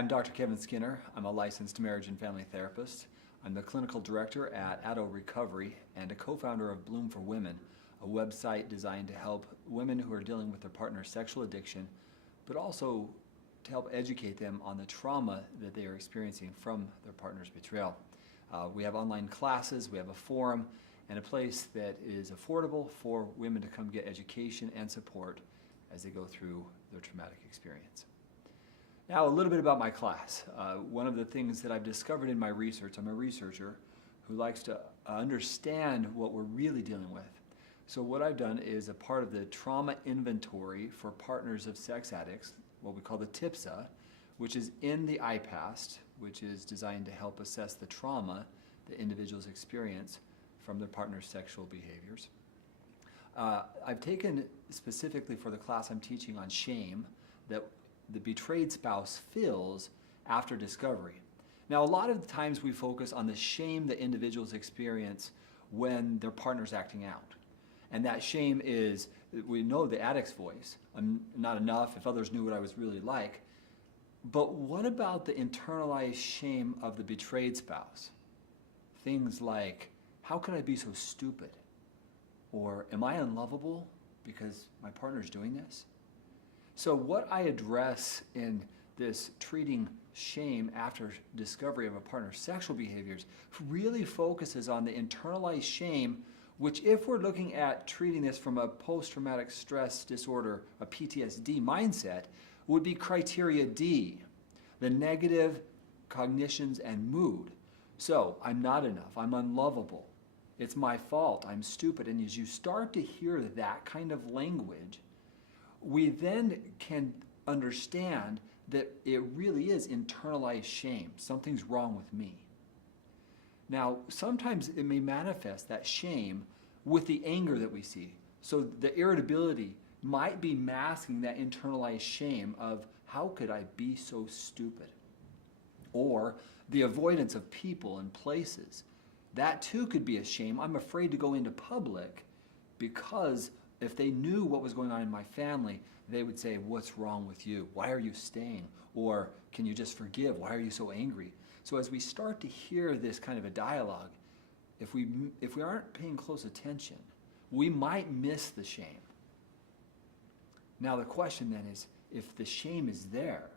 I'm Dr. Kevin Skinner. I'm a licensed marriage and family therapist. I'm the clinical director at Adult Recovery and a co-founder of Bloom for Women, a website designed to help women who are dealing with their partner's sexual addiction, but also to help educate them on the trauma that they are experiencing from their partner's betrayal. We have online classes, we have a forum, and a place that is affordable for women to come get education and support as they go through their traumatic experience. Now, a little bit about my class. One of the things that I've discovered in my research, I'm a researcher who likes to understand what we're really dealing with. So what I've done is a part of the trauma inventory for partners of sex addicts, what we call the TIPSA, which is in the IITAP, which is designed to help assess the trauma that individuals experience from their partner's sexual behaviors. I've taken specifically for the class I'm teaching on shame that the betrayed spouse feels after discovery. Now, a lot of the times we focus on the shame that individuals experience when their partner's acting out. And that shame is, we know the addict's voice, I'm not enough, if others knew what I was really like. But what about the internalized shame of the betrayed spouse? Things like, how can I be so stupid? Or, am I unlovable because my partner's doing this? So what I address in this treating shame after discovery of a partner's sexual behaviors really focuses on the internalized shame, which, if we're looking at treating this from a post-traumatic stress disorder, a PTSD mindset, would be criteria D, the negative cognitions and mood. So, I'm not enough, I'm unlovable, it's my fault, I'm stupid. And as you start to hear that kind of language, we then can understand that it really is internalized shame. Something's wrong with me. Now, sometimes it may manifest, that shame, with the anger that we see. So the irritability might be masking that internalized shame of, how could I be so stupid? Or the avoidance of people and places. That too could be a shame. I'm afraid to go into public because if they knew what was going on in my family, they would say, what's wrong with you? Why are you staying? Or, can you just forgive? Why are you so angry? So as we start to hear this kind of a dialogue, if we aren't paying close attention, we might miss the shame. Now the question then is, if the shame is there,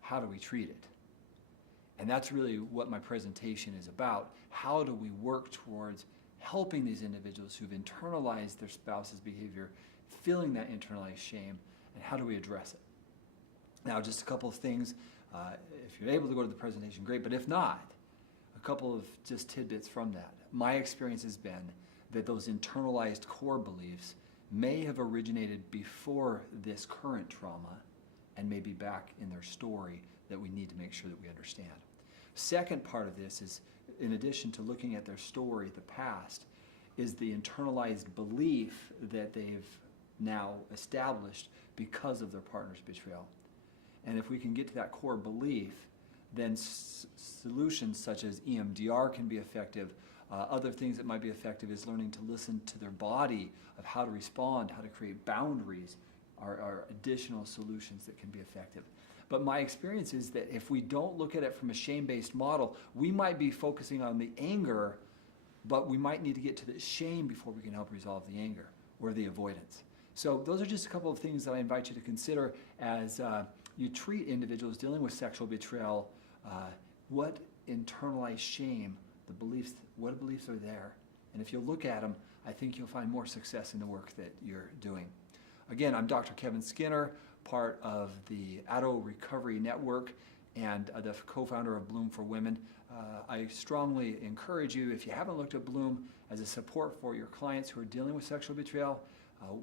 how do we treat it? And that's really what my presentation is about. How do we work towards helping these individuals who've internalized their spouse's behavior, feeling that internalized shame, and how do we address it? Now, just a couple of things. If you're able to go to the presentation, great, but if not, a couple of just tidbits from that. My experience has been that those internalized core beliefs may have originated before this current trauma and may be back in their story that we need to make sure that we understand. Second part of this is, in addition to looking at their story, the past, is the internalized belief that they've now established because of their partner's betrayal. And if we can get to that core belief, then solutions such as EMDR can be effective. Other things that might be effective is learning to listen to their body, of how to respond, how to create boundaries, are additional solutions that can be effective. But my experience is that if we don't look at it from a shame-based model, we might be focusing on the anger, but we might need to get to the shame before we can help resolve the anger or the avoidance. So those are just a couple of things that I invite you to consider as you treat individuals dealing with sexual betrayal. What internalized shame, what beliefs are there? And if you look at them, I think you'll find more success in the work that you're doing. Again, I'm Dr. Kevin Skinner, part of the Adult Recovery Network and the co-founder of Bloom for Women. I strongly encourage you, if you haven't looked at Bloom as a support for your clients who are dealing with sexual betrayal,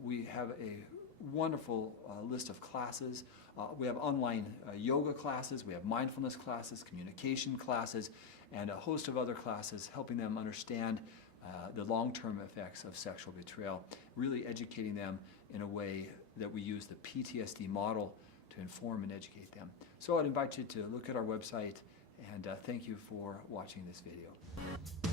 we have a wonderful list of classes. We have online yoga classes, we have mindfulness classes, communication classes, and a host of other classes helping them understand the long-term effects of sexual betrayal, really educating them in a way that we use the PTSD model to inform and educate them. So I'd invite you to look at our website, and thank you for watching this video.